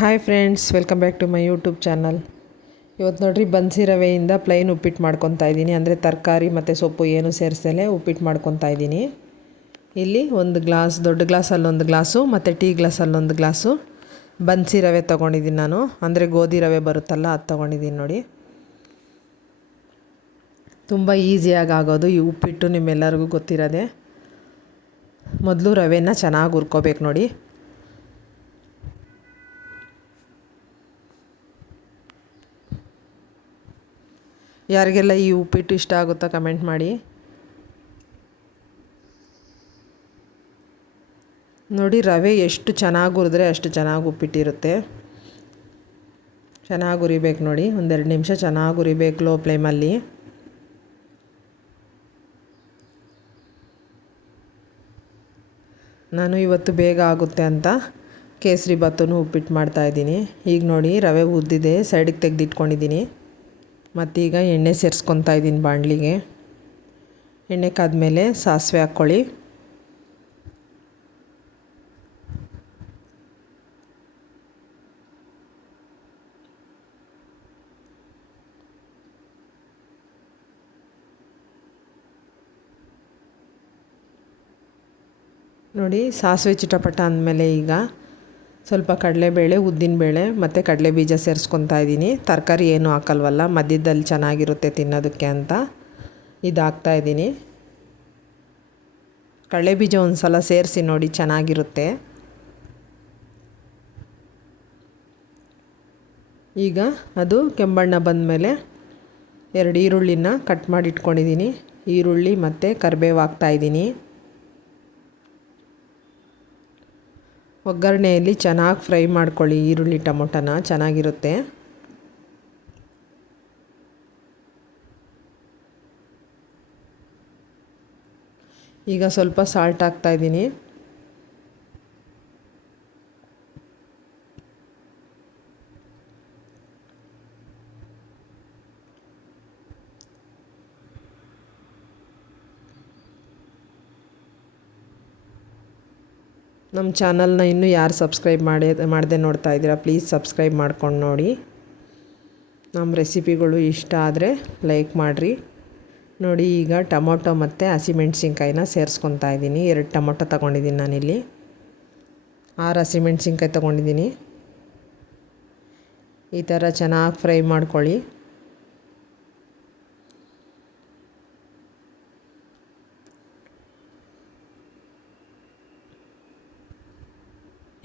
Hi friends, welcome back to my YouTube channel. ಇವತ್ತು ನೋಡಿರಿ ಬನ್ಸಿ ರವೆಯಿಂದ plain ಉಪ್ಪಿಟ್ಟು ಮಾಡ್ಕೊತಾ ಇದ್ದೀನಿ. ಅಂದರೆ ತರಕಾರಿ ಮತ್ತು ಸೊಪ್ಪು ಏನು ಸೇರಿಸಲೇ ಉಪ್ಪಿಟ್ಟು ಮಾಡ್ಕೊತಾ ಇದ್ದೀನಿ. ಇಲ್ಲಿ ಒಂದು ಗ್ಲಾಸ್, ದೊಡ್ಡ ಗ್ಲಾಸಲ್ಲೊಂದು ಗ್ಲಾಸು ಮತ್ತು ಟೀ ಗ್ಲಾಸಲ್ಲೊಂದು ಗ್ಲಾಸು ಬನ್ಸಿ ರವೆ ತೊಗೊಂಡಿದ್ದೀನಿ ನಾನು. ಅಂದರೆ ಗೋಧಿ ರವೆ ಬರುತ್ತಲ್ಲ, ಅದು ತೊಗೊಂಡಿದ್ದೀನಿ ನೋಡಿ. ತುಂಬ ಈಸಿಯಾಗಿ ಆಗೋದು ಈ ಉಪ್ಪಿಟ್ಟು, ನಿಮ್ಮೆಲ್ಲರಿಗೂ ಗೊತ್ತಿರೋದೆ. ಮೊದಲು ರವೆನ ಚೆನ್ನಾಗಿ ಹುರ್ಕೋಬೇಕು ನೋಡಿ. ಯಾರಿಗೆಲ್ಲ ಈ ಉಪ್ಪಿಟ್ಟು ಇಷ್ಟ ಆಗುತ್ತಾ ಕಮೆಂಟ್ ಮಾಡಿ. ನೋಡಿ, ರವೆ ಎಷ್ಟು ಚೆನ್ನಾಗಿ ಹುರಿದ್ರೆ ಅಷ್ಟು ಚೆನ್ನಾಗಿ ಉಪ್ಪಿಟ್ಟಿರುತ್ತೆ. ಚೆನ್ನಾಗಿ ಹುರಿಬೇಕು ನೋಡಿ, ಒಂದೆರಡು ನಿಮಿಷ ಚೆನ್ನಾಗಿ ಹುರಿಬೇಕು ಲೋ ಫ್ಲೇಮಲ್ಲಿ. ನಾನು ಇವತ್ತು ಬೇಗ ಆಗುತ್ತೆ ಅಂತ ಕೇಸರಿ ಬಾತನ್ನು ಉಪ್ಪಿಟ್ಟು ಮಾಡ್ತಾಯಿದ್ದೀನಿ. ಈಗ ನೋಡಿ, ರವೆ ಹುರಿದಿದೆ, ಸೈಡಿಗೆ ತೆಗೆದಿಟ್ಕೊಂಡಿದ್ದೀನಿ. ಮತ್ತೀಗ ಎಣ್ಣೆ ಸೇರಿಸ್ಕೊತಾ ಇದ್ದೀನಿ ಬಾಣಲಿಗೆ. ಎಣ್ಣೆ ಕಾದ್ಮೇಲೆ ಸಾಸಿವೆ ಹಾಕ್ಕೊಳ್ಳಿ. ನೋಡಿ, ಸಾಸಿವೆ ಚಿಟಪಟ ಅಂದಮೇಲೆ ಈಗ ಸ್ವಲ್ಪ ಕಡಲೆಬೇಳೆ, ಉದ್ದಿನಬೇಳೆ ಮತ್ತು ಕಡಲೆ ಬೀಜ ಸೇರಿಸ್ಕೊತಾ ಇದ್ದೀನಿ. ತರಕಾರಿ ಏನೂ ಹಾಕಲ್ವಲ್ಲ, ಮಧ್ಯದಲ್ಲಿ ಚೆನ್ನಾಗಿರುತ್ತೆ ತಿನ್ನೋದಕ್ಕೆ ಅಂತ ಇದು ಹಾಕ್ತಾಯಿದ್ದೀನಿ. ಕಡಲೆ ಬೀಜ ಒಂದು ಸಲ ಸೇರಿಸಿ ನೋಡಿ, ಚೆನ್ನಾಗಿರುತ್ತೆ. ಈಗ ಅದು ಕೆಂಬಣ್ಣ ಬಂದಮೇಲೆ 2 ಈರುಳ್ಳಿನ ಕಟ್ ಮಾಡಿ ಇಟ್ಕೊಂಡಿದ್ದೀನಿ. ಈರುಳ್ಳಿ ಮತ್ತು ಕರಿಬೇವು ಹಾಕ್ತಾಯಿದ್ದೀನಿ. ಒಗ್ಗರಣೆಯಲ್ಲಿ ಚೆನ್ನಾಗಿ ಫ್ರೈ ಮಾಡ್ಕೊಳ್ಳಿ ಈರುಳ್ಳಿ ಟೊಮೊಟೊನ, ಚೆನ್ನಾಗಿರುತ್ತೆ. ಈಗ ಸ್ವಲ್ಪ ಸಾಲ್ಟ್ ಹಾಕ್ತಾಯಿದ್ದೀನಿ. ನಮ್ಮ ಚಾನಲ್ನ ಇನ್ನೂ ಯಾರು ಸಬ್ಸ್ಕ್ರೈಬ್ ಮಾಡದೆ ನೋಡ್ತಾ ಇದ್ದೀರಾ, ಪ್ಲೀಸ್ ಸಬ್ಸ್ಕ್ರೈಬ್ ಮಾಡ್ಕೊಂಡು ನೋಡಿ. ನಮ್ಮ ರೆಸಿಪಿಗಳು ಇಷ್ಟ ಆದರೆ ಲೈಕ್ ಮಾಡಿರಿ ನೋಡಿ. ಈಗ ಟೊಮೊಟೊ ಮತ್ತು ಹಸಿಮೆಣ್ಸಿನ್ಕಾಯಿನ ಸೇರಿಸ್ಕೊತಾ ಇದ್ದೀನಿ. 2 ಟೊಮೊಟೊ ತೊಗೊಂಡಿದ್ದೀನಿ ನಾನಿಲ್ಲಿ. 6 ಹಸಿಮೆಣ್ಸಿನ್ಕಾಯಿ ತೊಗೊಂಡಿದ್ದೀನಿ. ಈ ಥರ ಚೆನ್ನಾಗಿ ಫ್ರೈ ಮಾಡ್ಕೊಳ್ಳಿ.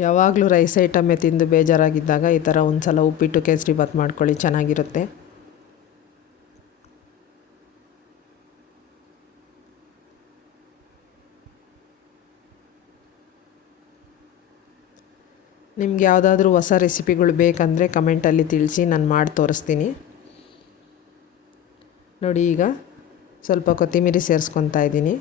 ಯಾವಾಗಲೂ ರೈಸ್ ಐಟಮೇ ತಿಂದು ಬೇಜಾರಾಗಿದ್ದಾಗ ಈ ಥರ ಒಂದು ಸಲ ಉಪ್ಪಿಟ್ಟು ಕೇಸರಿ ಬಾತ್ ಮಾಡ್ಕೊಳ್ಳಿ, ಚೆನ್ನಾಗಿರುತ್ತೆ. ನಿಮ್ಗೆ ಯಾವುದಾದ್ರೂ ಹೊಸ ರೆಸಿಪಿಗಳು ಬೇಕಂದರೆ ಕಮೆಂಟಲ್ಲಿ ತಿಳಿಸಿ, ನಾನು ಮಾಡಿ ತೋರಿಸ್ತೀನಿ ನೋಡಿ. ಈಗ ಸ್ವಲ್ಪ ಕೊತ್ತಂಬರಿ ಸೇರಿಸ್ಕೊತಾ ಇದ್ದೀನಿ.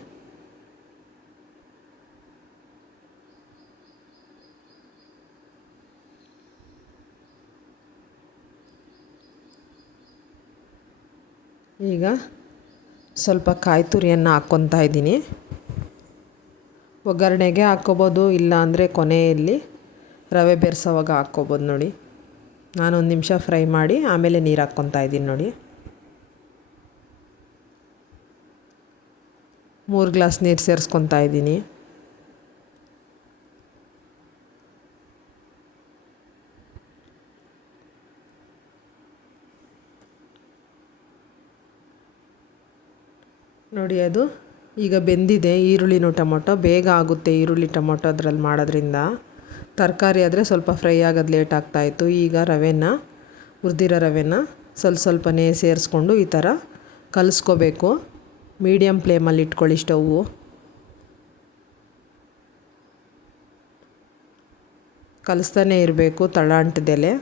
ಈಗ ಸ್ವಲ್ಪ ಕಾಯಿ ತುರಿಯನ್ನು ಹಾಕ್ಕೊತಾ ಇದ್ದೀನಿ. ಒಗ್ಗರಣೆಗೆ ಹಾಕ್ಕೋಬೋದು, ಇಲ್ಲ ಅಂದರೆ ಕೊನೆಯಲ್ಲಿ ರವೆ ಬೆರೆಸೋವಾಗ ಹಾಕ್ಕೋಬೋದು ನೋಡಿ. ನಾನೊಂದು ನಿಮಿಷ ಫ್ರೈ ಮಾಡಿ ಆಮೇಲೆ ನೀರು ಹಾಕ್ಕೊತಾ ಇದ್ದೀನಿ ನೋಡಿ. 3 ಗ್ಲಾಸ್ ನೀರು ಸೇರಿಸ್ಕೊತಾ ಇದ್ದೀನಿ. ನೋಡಿ, ಅದು ಈಗ ಬೆಂದಿದೆ. ಈರುಳ್ಳಿನೂ ಟೊಮೊಟೊ ಬೇಗ ಆಗುತ್ತೆ, ಈರುಳ್ಳಿ ಟೊಮೊಟೊ ಅದ್ರಲ್ಲಿ ಮಾಡೋದ್ರಿಂದ. ತರಕಾರಿ ಆದರೆ ಸ್ವಲ್ಪ ಫ್ರೈ ಆಗೋದು ಲೇಟ್ ಆಗ್ತಾಯಿತ್ತು. ಈಗ ರವೆನ, ಹುರಿದಿರೋ ರವೆನ ಸ್ವಲ್ಪನೇ ಸೇರಿಸ್ಕೊಂಡು ಈ ಥರ ಕಲಿಸ್ಕೋಬೇಕು. ಮೀಡಿಯಮ್ ಫ್ಲೇಮಲ್ಲಿ ಇಟ್ಕೊಳ್ಳಿ ಸ್ಟವ್ವು. ಕಲಿಸ್ತಾನೆ ಇರಬೇಕು, ತಳ ಅಂಟದೆಲೆ.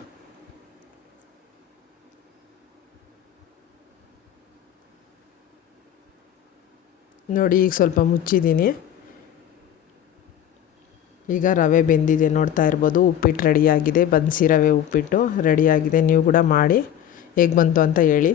ನೋಡಿ, ಈಗ ಸ್ವಲ್ಪ ಮುಚ್ಚಿದ್ದೀನಿ. ಈಗ ರವೆ ಬೆಂದಿದೆ, ನೋಡ್ತಾ ಇರ್ಬೋದು. ಉಪ್ಪಿಟ್ಟು ರೆಡಿಯಾಗಿದೆ, ಬನ್ಸಿ ರವೆ ಉಪ್ಪಿಟ್ಟು ರೆಡಿಯಾಗಿದೆ. ನೀವು ಕೂಡ ಮಾಡಿ ಹೇಗೆ ಬಂತು ಅಂತ ಹೇಳಿ.